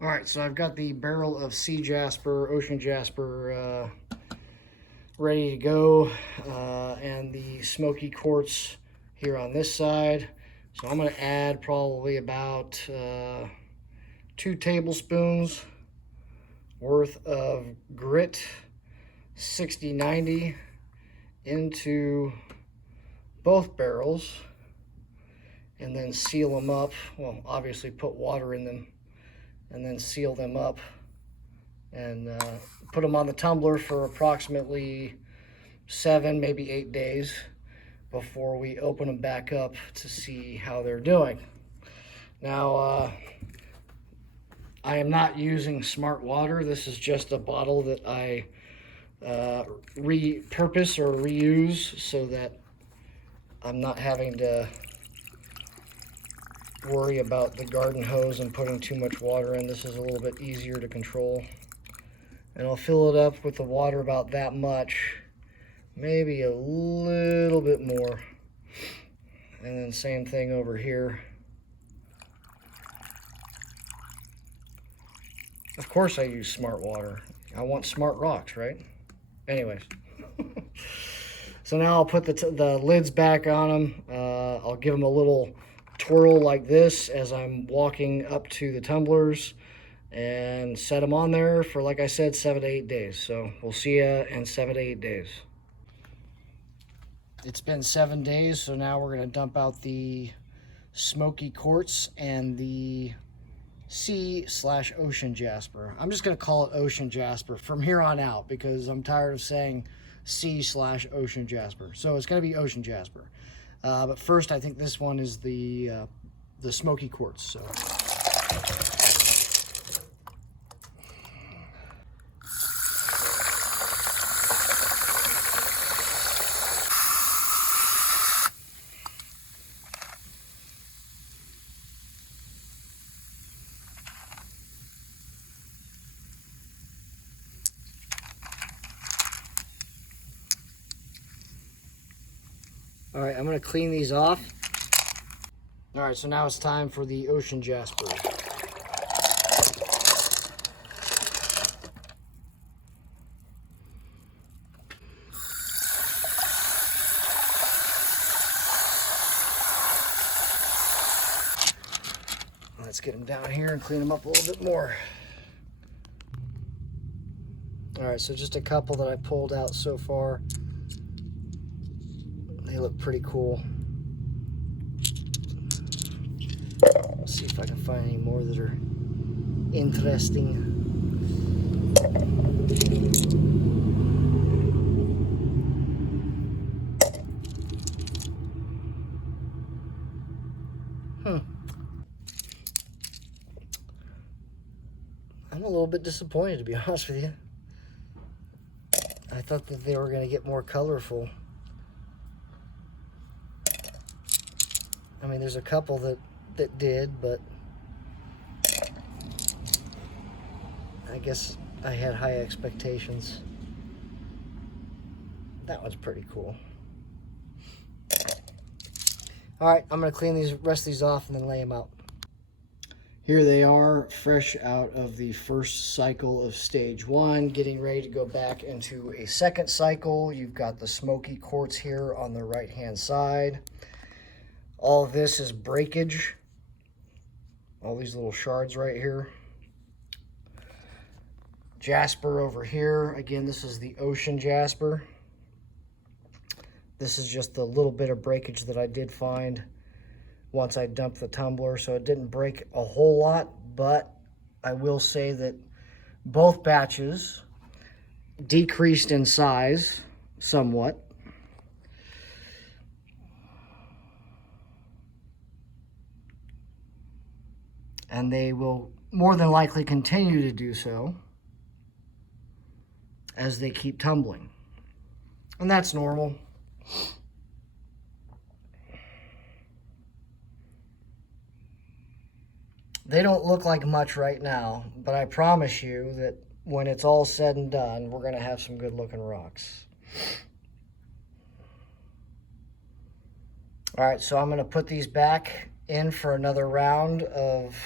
All right, so I've got the barrel of Sea Jasper, Ocean Jasper, ready to go, and the Smokey Quartz here on this side. So I'm going to add probably about 2 tablespoons worth of grit 60/90 into both barrels, and then seal them up. Well, obviously put water in them and then seal them up, and put them on the tumbler for approximately 7, maybe 8 days before we open them back up to see how they're doing. Now, I am not using smart water. This is just a bottle that I repurpose or reuse so that I'm not having to worry about the garden hose and putting too much water in. This is a little bit easier to control. And I'll fill it up with the water about that much, maybe a little bit more. And then same thing over here. Of course I use smart water. I want smart rocks, right? Anyways. So now I'll put the lids back on them. I'll give them a little twirl like this as I'm walking up to the tumblers, and set them on there for, like I said, 7 to 8 days. So we'll see you in 7 to 8 days. It's been 7 days, so now we're going to dump out the Smokey Quartz and the Sea/Ocean Jasper. I'm just going to call it Ocean Jasper from here on out because I'm tired of saying Sea/Ocean Jasper. So it's going to be Ocean Jasper. But first, I think this one is the Smokey Quartz. So. All right, I'm going to clean these off. All right, so now it's time for the Ocean Jasper. Let's get them down here and clean them up a little bit more. All right, so just a couple that I pulled out so far. They look pretty cool. Let's see if I can find any more that are interesting. I'm a little bit disappointed, to be honest with you. I thought that they were going to get more colorful. I mean, there's a couple that did, but I guess I had high expectations. That one's pretty cool. All right, I'm going to clean these rest of these off and then lay them out. Here they are, fresh out of the first cycle of stage 1, getting ready to go back into a second cycle. You've got the Smokey Quartz here on the right-hand side. All of this is breakage. All these little shards right here. Jasper over here. Again, this is the Ocean Jasper. This is just the little bit of breakage that I did find once I dumped the tumbler, so it didn't break a whole lot, but I will say that both batches decreased in size somewhat. And they will more than likely continue to do so as they keep tumbling. And that's normal. They don't look like much right now, but I promise you that when it's all said and done, we're going to have some good looking rocks. All right, so I'm going to put these back in for another round of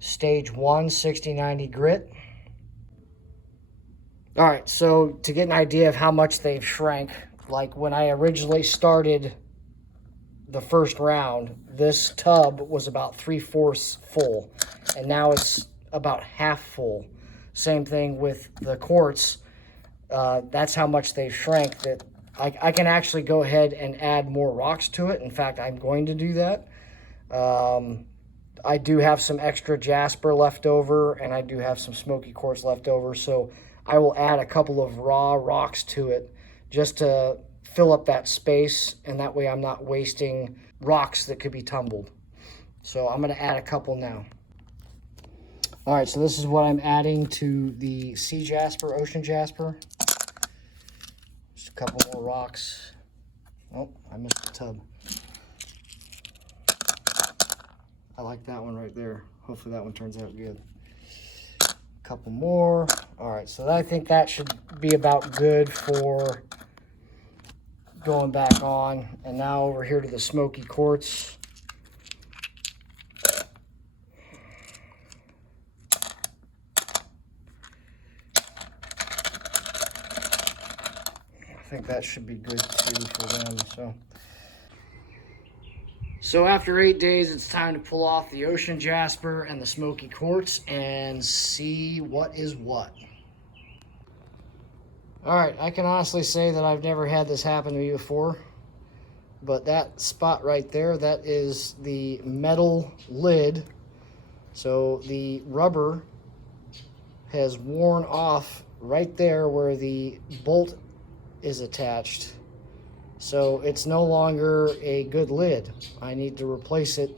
Stage 1, 60-90 grit. All right, so to get an idea of how much they've shrank, like when I originally started the first round, this tub was about 3/4 full, and now it's about half full. Same thing with the quartz. That's how much they've shrank, that I can actually go ahead and add more rocks to it. In fact, I'm going to do that. I do have some extra Jasper left over, and I do have some Smokey Quartz left over, so I will add a couple of raw rocks to it just to fill up that space, and that way I'm not wasting rocks that could be tumbled. So I'm going to add a couple now. All right, so this is what I'm adding to the Sea Jasper, Ocean Jasper. Just a couple more rocks. Oh, I missed the tub. I like that one right there. Hopefully that one turns out good. A couple more. All right, so I think that should be about good for going back on. And now over here to the Smokey Quartz. I think that should be good too for them. So after 8 days, it's time to pull off the Ocean Jasper and the Smokey Quartz and see what is what. All right, I can honestly say that I've never had this happen to me before, but that spot right there, that is the metal lid. So the rubber has worn off right there where the bolt is attached. So it's no longer a good lid. I need to replace it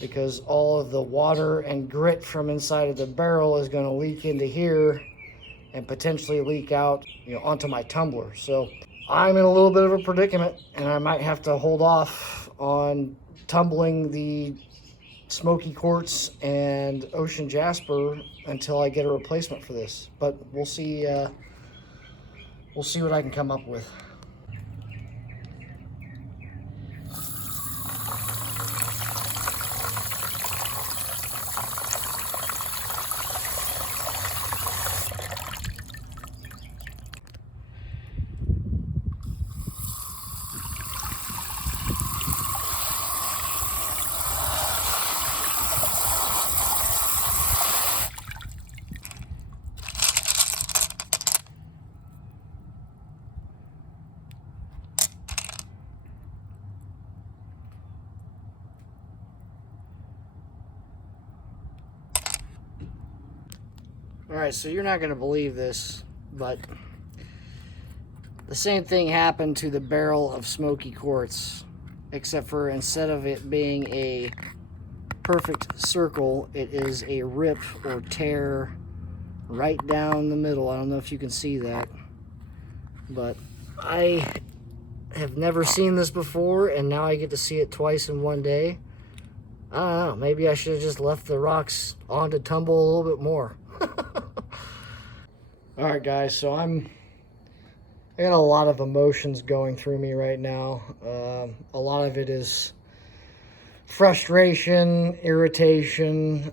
because all of the water and grit from inside of the barrel is going to leak into here and potentially leak out, onto my tumbler. So I'm in a little bit of a predicament, and I might have to hold off on tumbling the Smokey Quartz and Ocean Jasper until I get a replacement for this. But we'll see. We'll see what I can come up with. All right, so you're not going to believe this, but the same thing happened to the barrel of Smokey Quartz, except for instead of it being a perfect circle, it is a rip or tear right down the middle. I don't know if you can see that, but I have never seen this before, and now I get to see it twice in one day. I don't know, maybe I should have just left the rocks on to tumble a little bit more. All right, guys, so I got a lot of emotions going through me right now. A lot of it is frustration, irritation,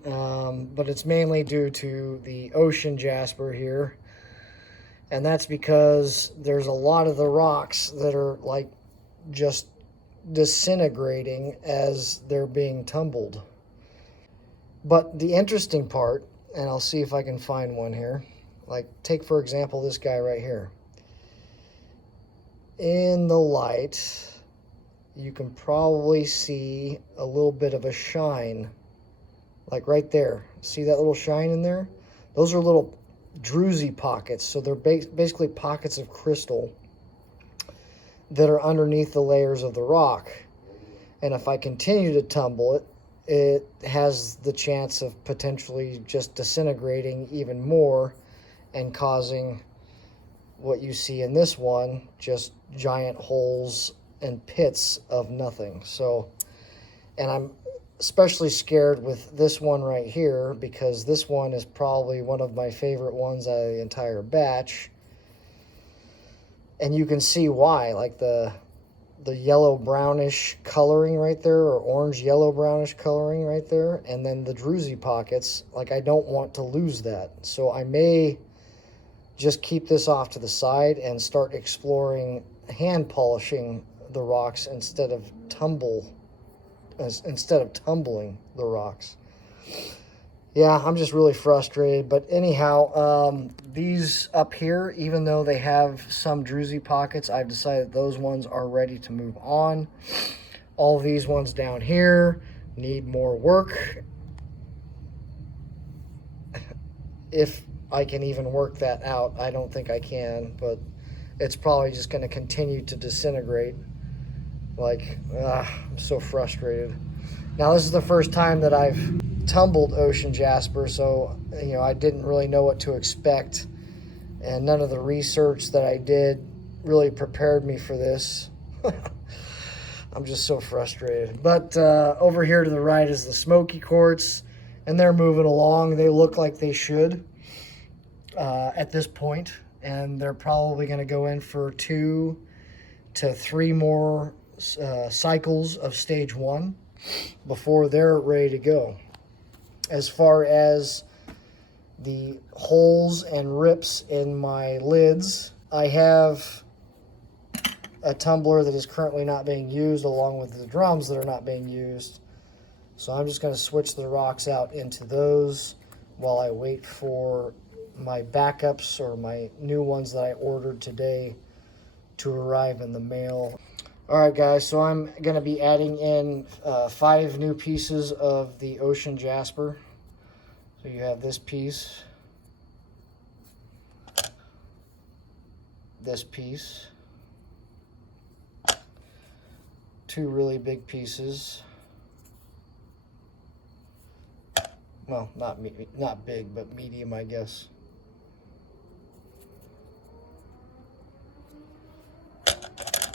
but it's mainly due to the Ocean Jasper here. And that's because there's a lot of the rocks that are like just disintegrating as they're being tumbled. But the interesting part, and I'll see if I can find one here, like take for example this guy right here. In the light, you can probably see a little bit of a shine, like right there. See that little shine in there? Those are little druzy pockets. So they're basically pockets of crystal that are underneath the layers of the rock. And if I continue to tumble it, it has the chance of potentially just disintegrating even more and causing what you see in this one, just giant holes and pits of nothing. So, and I'm especially scared with this one right here because this one is probably one of my favorite ones out of the entire batch. And you can see why, like the the yellow brownish coloring right there, or orange yellow brownish coloring right there, and then the druzy pockets. Like, I don't want to lose that, so I may just keep this off to the side and start exploring hand polishing the rocks instead of tumbling the rocks. Yeah, I'm just really frustrated. But anyhow, these up here, even though they have some druzy pockets, I've decided those ones are ready to move on. All these ones down here need more work. If I can even work that out, I don't think I can, but it's probably just going to continue to disintegrate. Like, I'm so frustrated. Now, this is the first time that I've tumbled Ocean Jasper, so I didn't really know what to expect, and none of the research that I did really prepared me for this. I'm just so frustrated. But over here to the right is the Smokey Quartz, and they're moving along. They look like they should at this point, and they're probably going to go in for 2 to 3 more cycles of stage 1 before they're ready to go. As far as the holes and rips in my lids, I have a tumbler that is currently not being used, along with the drums that are not being used. So I'm just going to switch the rocks out into those while I wait for my backups, or my new ones that I ordered today, to arrive in the mail. All right, guys, so I'm going to be adding in 5 new pieces of the Ocean Jasper. So you have this piece, this piece, 2 really big pieces. Well, not big, but medium, I guess.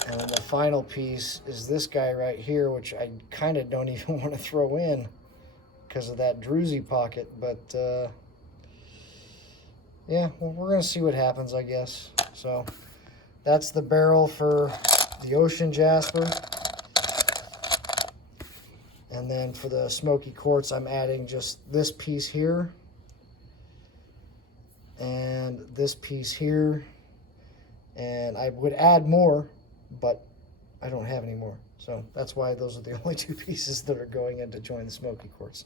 And then the final piece is this guy right here, which I kind of don't even want to throw in because of that druzy pocket. But yeah, well, we're going to see what happens, I guess. So that's the barrel for the Ocean Jasper. And then for the Smokey Quartz, I'm adding just this piece here and this piece here. And I would add more, but I don't have any more. So that's why those are the only 2 pieces that are going in to join the Smokey Quartz.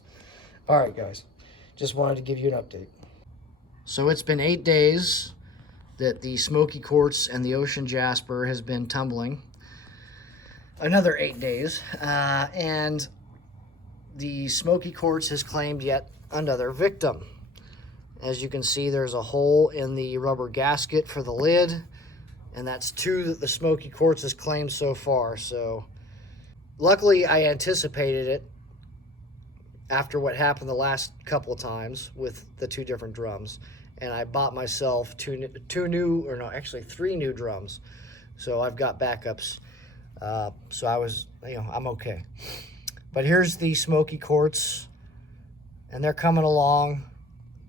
All right, guys, just wanted to give you an update. So it's been 8 days that the Smokey Quartz and the Ocean Jasper has been tumbling. Another 8 days, and the Smokey Quartz has claimed yet another victim. As you can see, there's a hole in the rubber gasket for the lid, and that's 2 that the Smokey Quartz has claimed so far. So luckily I anticipated it after what happened the last couple of times with the 2 different drums, and I bought myself 3 new drums. So I've got backups. So I was, I'm okay. But here's the Smokey Quartz, and they're coming along.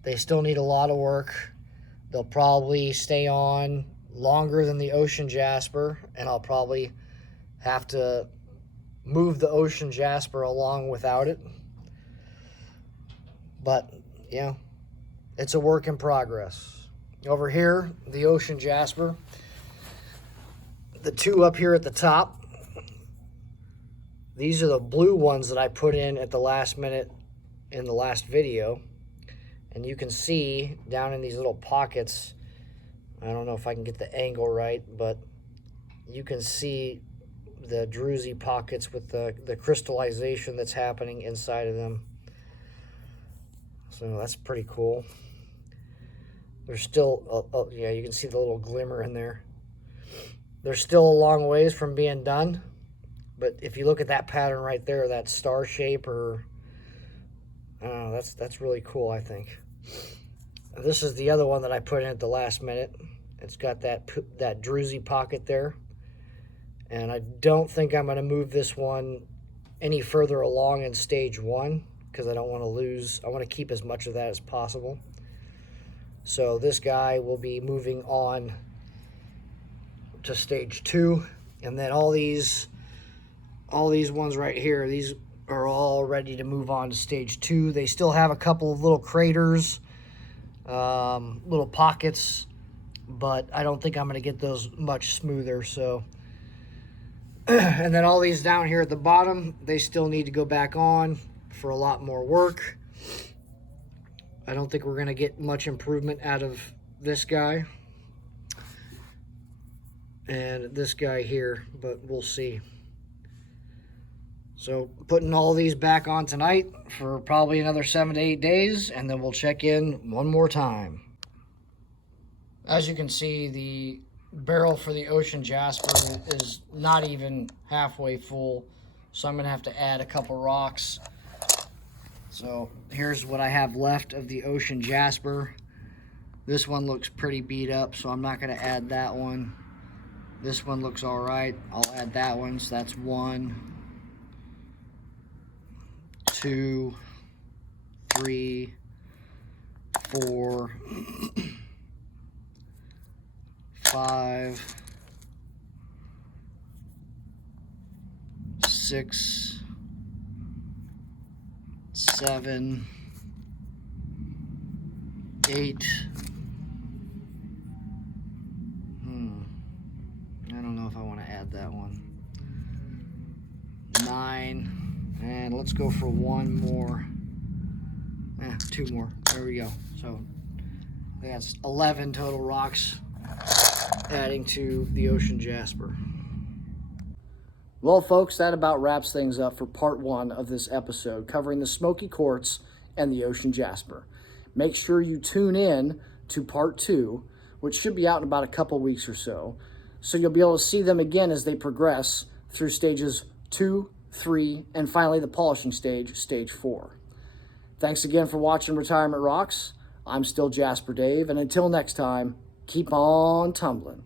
They still need a lot of work. They'll probably stay on longer than the Ocean Jasper, and I'll probably have to move the Ocean Jasper along without it. But, it's a work in progress. Over here, the Ocean Jasper, the 2 up here at the top, these are the blue ones that I put in at the last minute in the last video. And you can see down in these little pockets, I don't know if I can get the angle right, but you can see the druzy pockets with the crystallization that's happening inside of them. So that's pretty cool. There's still, yeah, you can see the little glimmer in there. They're still a long ways from being done. But if you look at that pattern right there, that star shape, or I don't know, that's really cool, I think. This is the other one that I put in at the last minute. It's got that druzy pocket there. And I don't think I'm going to move this one any further along in stage 1 because I don't want to lose. I want to keep as much of that as possible. So this guy will be moving on to stage 2. And then all these ones right here, these are all ready to move on to stage 2. They still have a couple of little craters, little pockets, but I don't think I'm going to get those much smoother. So, and then all these down here at the bottom, they still need to go back on for a lot more work. I don't think we're going to get much improvement out of this guy and this guy here, but we'll see. So putting all these back on tonight for probably another 7 to 8 days, and then we'll check in one more time. As you can see, the barrel for the Ocean Jasper is not even halfway full, so I'm gonna have to add a couple rocks. So here's what I have left of the Ocean Jasper. This one looks pretty beat up, so I'm not gonna add that one. This one looks all right. I'll add that one. So that's 1, 2, 3, 4, 5, 6, 7, 8. I don't know if I want to add that one. 9, and let's go for one more. 2 more. There we go. So that's 11 total rocks, adding to the Ocean Jasper. Well, folks, that about wraps things up for part 1 of this episode, covering the Smokey Quartz and the Ocean Jasper. Make sure you tune in to part 2, which should be out in about a couple weeks or so you'll be able to see them again as they progress through stages 2, 3, and finally the polishing stage, stage 4. Thanks again for watching Retirement Rocks. I'm still Jasper Dave, and until next time, keep on tumbling.